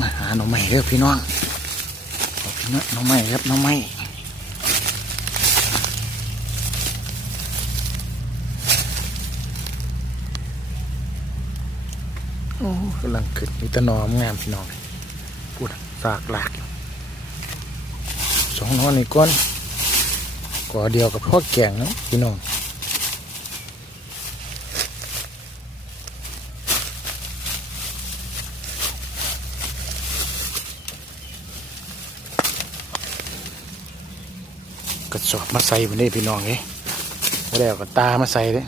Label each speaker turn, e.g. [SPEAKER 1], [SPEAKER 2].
[SPEAKER 1] มาหาหน่อไม้เด้อพี่น้องเอาพี่น้องหน่อไม้ครับหน่อไม้โอ้กำลังขึ้นมีแตะนอมงามพี่น้องพูดฝากหลากอยู่สองนอนี่ก้อนก่อเดียวกับพ่อแกงนะพี่น้อง กระสอบมาใส่วันนี้พี่น้องเอ้ไม่ได้เอากระตามาใส่เลย